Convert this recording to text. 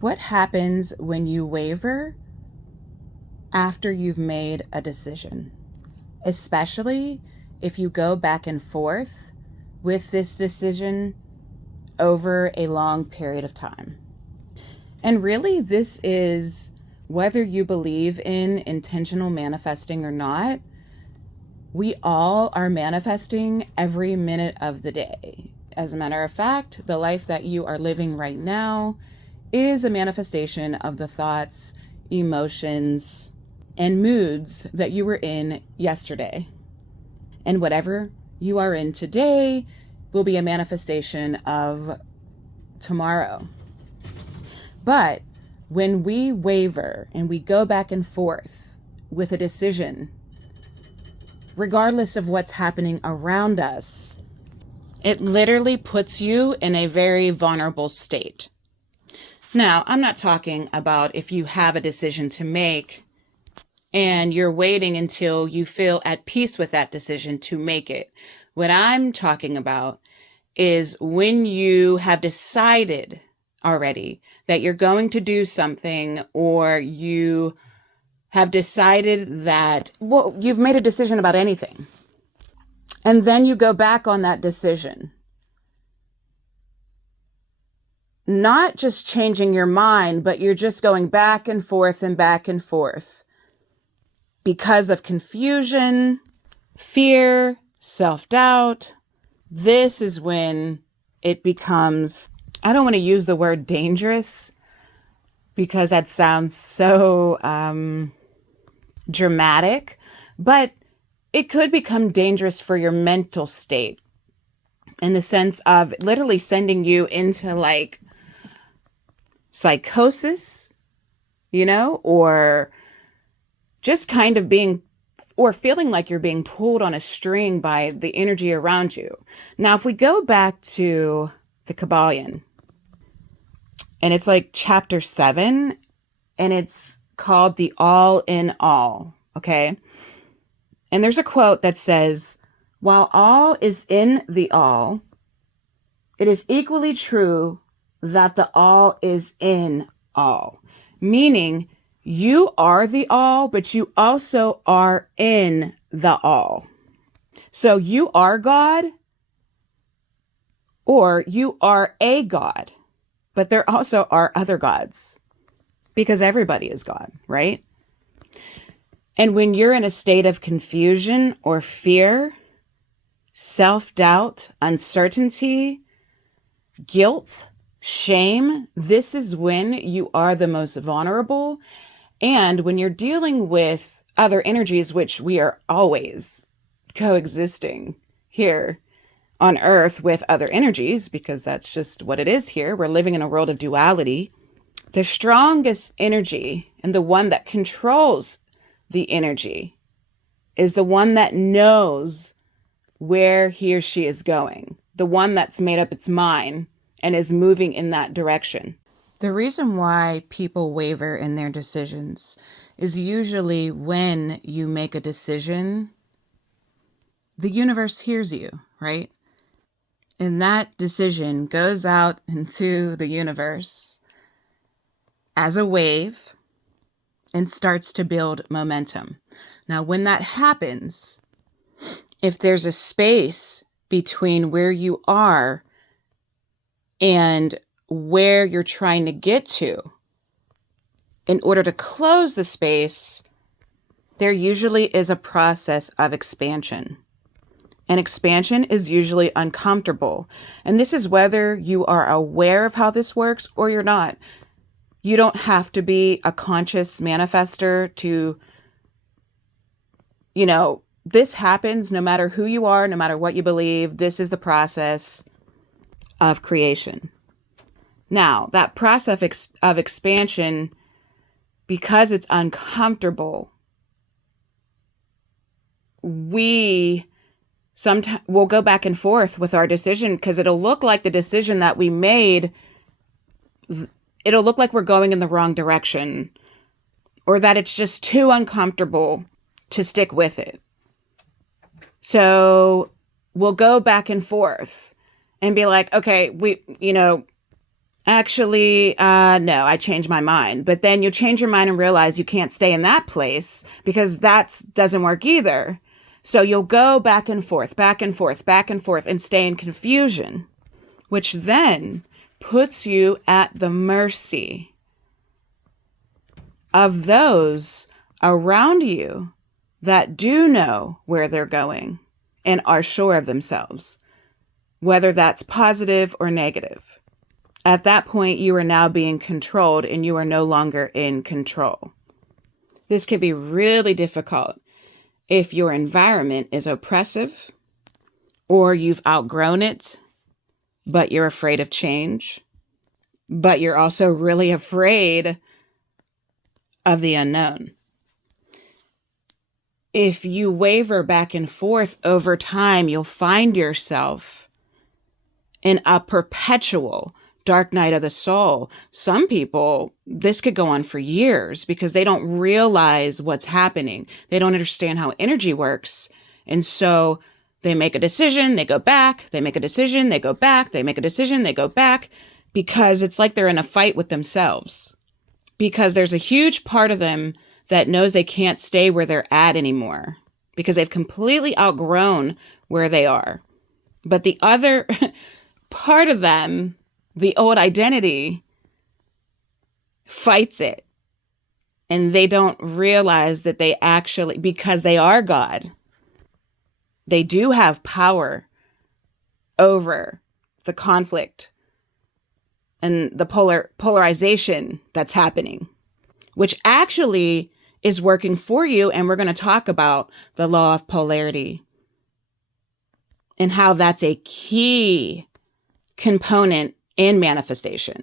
What happens when you waver after you've made a decision? Especially if you go back and forth with this decision over a long period of time. And really, this is whether you believe in intentional manifesting or not, we all are manifesting every minute of the day. As a matter of fact, the life that you are living right now is a manifestation of the thoughts, emotions, and moods that you were in yesterday. And whatever you are in today will be a manifestation of tomorrow. But when we waver and we go back and forth with a decision, regardless of what's happening around us, it literally puts you in a very vulnerable state. Now, I'm not talking about if you have a decision to make and you're waiting until you feel at peace with that decision to make it. What I'm talking about is when you have decided already that you're going to do something, or you have decided that, well, you've made a decision about anything, and then you go back on that decision. Not just changing your mind, but you're just going back and forth and back and forth because of confusion, fear, self-doubt. This is when it becomes, I don't want to use the word dangerous because that sounds so dramatic, but it could become dangerous for your mental state in the sense of literally sending you into like psychosis, or just kind of being, or feeling like you're being pulled on a string by the energy around you. Now, if we go back to the Kybalion, and it's like chapter 7, and it's called the All in All, okay? And there's a quote that says, "While all is in the all, it is equally true that the all is in all." Meaning, you are the all, but you also are in the all. So you are God, or you are a God, but there also are other gods, because everybody is God, right? And when you're in a state of confusion or fear, self-doubt, uncertainty, guilt, shame, this is when you are the most vulnerable. And when you're dealing with other energies, which we are always coexisting here on earth with other energies, because that's just what it is here. We're living in a world of duality. The strongest energy and the one that controls the energy is the one that knows where he or she is going, the one that's made up its mind and is moving in that direction. The reason why people waver in their decisions is usually when you make a decision, the universe hears you, right? And that decision goes out into the universe as a wave and starts to build momentum. Now, when that happens, if there's a space between where you are and where you're trying to get to, in order to close the space, there usually is a process of expansion. And expansion is usually uncomfortable. And this is whether you are aware of how this works or you're not. You don't have to be a conscious manifester to, this happens no matter who you are, no matter what you believe. This is the process of creation. Now, that process of expansion, because it's uncomfortable, we sometimes we'll go back and forth with our decision, because it'll look like the decision that we made, it'll look like we're going in the wrong direction, or that it's just too uncomfortable to stick with it. So we'll go back and forth and be like, okay, Actually, no, I changed my mind. But then you change your mind and realize you can't stay in that place because that doesn't work either. So you'll go back and forth, back and forth, back and forth, and stay in confusion, which then puts you at the mercy of those around you that do know where they're going and are sure of themselves, whether that's positive or negative. At that point, you are now being controlled and you are no longer in control. This can be really difficult if your environment is oppressive or you've outgrown it, but you're afraid of change, but you're also really afraid of the unknown. If you waver back and forth over time, you'll find yourself in a perpetual dark night of the soul. Some people, this could go on for years because they don't realize what's happening. They don't understand how energy works. And so they make a decision, they go back, they make a decision, they go back, they make a decision, they go back, because it's like they're in a fight with themselves. Because there's a huge part of them that knows they can't stay where they're at anymore because they've completely outgrown where they are. But the other part of them, the old identity, fights it. And they don't realize that they actually, because they are God, they do have power over the conflict and the polarization that's happening, which actually is working for you. And we're going to talk about the law of polarity and how that's a key component in manifestation.